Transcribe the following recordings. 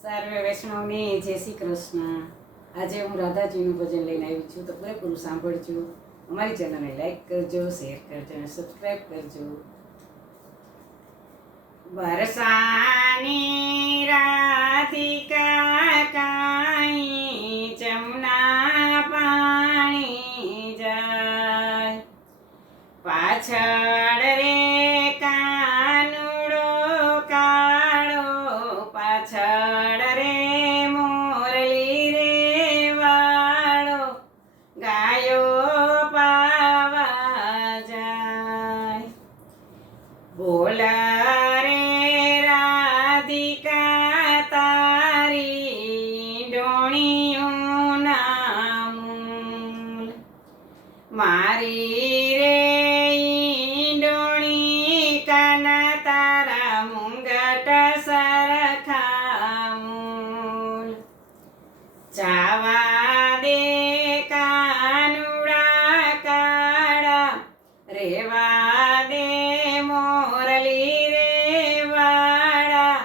સર્વે વૈષ્ણવને જય શ્રી કૃષ્ણ. આજે હું રાધાજીનું ભજન લઈને આવી છું, તો પૂરેપૂરું સાંભળજો. અમારી ચેનલને લાઈક કરજો, શેર કરજો અને સબસ્ક્રાઈબ કરજો. વરસાની રાધિકા કાંઈ જમુના પાણી જાય, પાછળ રે કાનુડો કાળો, પાછળ રે મોરલી રે વાળો, ગાયો પાવા જાય. બોલ રે રાધિકા તારી ડોણીયું ના મૂલ, મારી રે ઈંડોણી કાના તારા મુંગટ સરખા મૂલ. જાવા દે કાનુડા કાળા, રેવા દે મોરલી રે વાળા,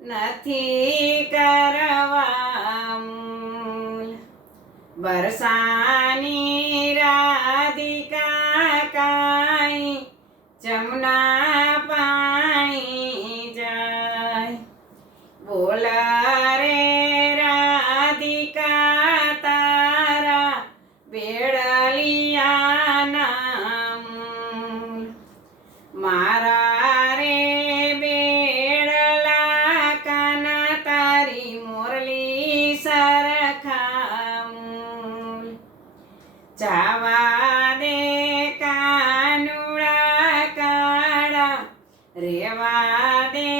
નથી કરવા મૂલ. વરસાની રાધિકા કાંઈ જમુના પાણી જાય. બોલ રે રાધિકા તારા બેડલિયાના મૂલ, મારા રે બેડલા કાના તારી મોરલી સરખા મૂલ. જાવા દે કાનુડા કાળા, રેવા દે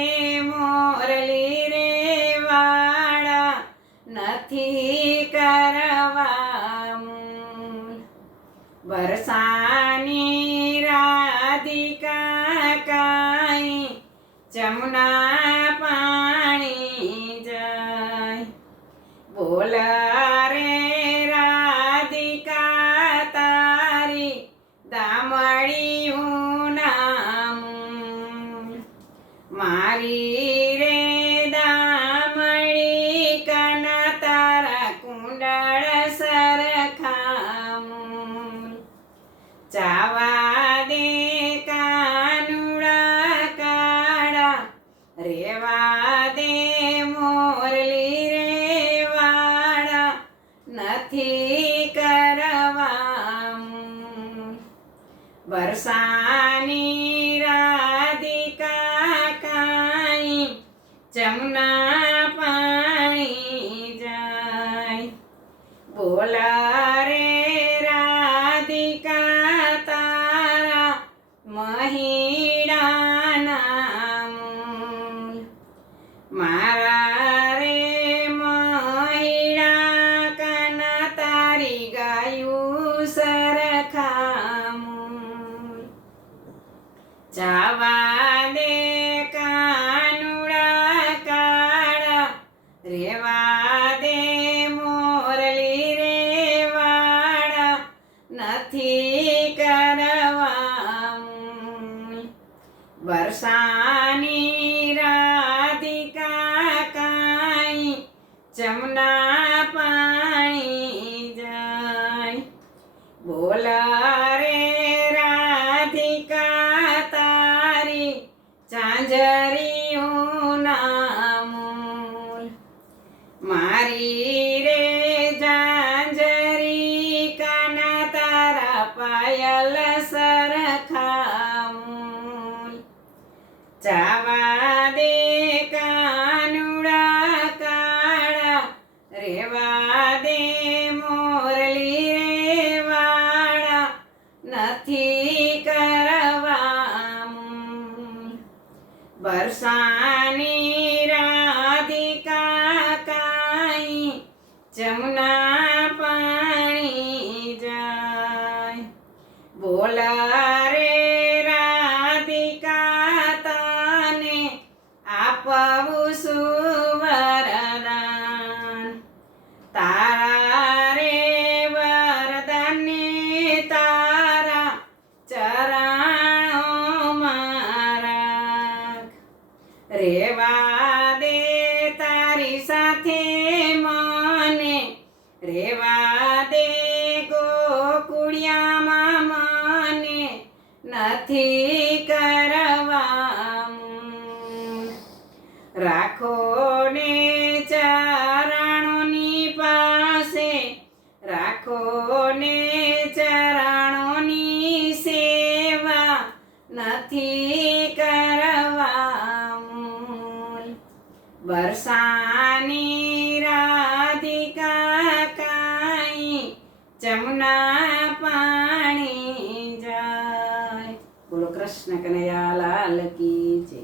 મોરલી રે વાળા, નથી કરવા મૂલ. વરસાની રાધિકા કાંઈ જમુના પાણી જાય. બોલ રે રાધિકા તારી દામડિયું ના મૂલ, મારી રે દામડી કાના તારા કુંડળ સરખા મૂલ. જાવા દે કાનુડા કાળા, રેવા દે મોરલી રે વાળા, નથી કરવા મૂલ. વરસાની રાધિકા કાંઈ જમુના પાણી જાય. બોલ રે રાધિકા તારા મહિડાના મૂલ, મારા રે મહિડા કાના તારી ગાયું સરખા મૂલ. જાવા દે કાનુડા કાળા, રેવા દે મોરલી રે વાળા, નથી કરવા મૂલ. વરસાની રાધિકા કાંઈ જમુના પાણી જાય. બોલ રે રાધિકા તારી ઝાંઝરિયું ના મૂલ, મારી રે ઝાંઝરી કાના તારા પાયલ સરખા મૂલ. જાવા દે કાનુડા કાળા, રેવા દે મોરલી રે વાળા, નથી કરવા મૂલ. વરસાની રાધિકા કાંઈ જમુના પાણી જાય. બોલ રે રાધિકા તને આપવું સુવરદાન, તારા રે વરદાને તારા ચરણોમાં રાખ. રેવા દે તારા મારી સાથે મને રેવા દે ગોકુળિયામાં મને નથી કરવા મૂલ. રાખો ને ચરણોની પાસે, રાખો ને ચરણોની સેવા નથી કરવા મૂલ. બરસાની રાધિકા કાંઈ જમુના પાણી જાય. બોલો કૃષ્ણ કનૈયા લાલ કી જય.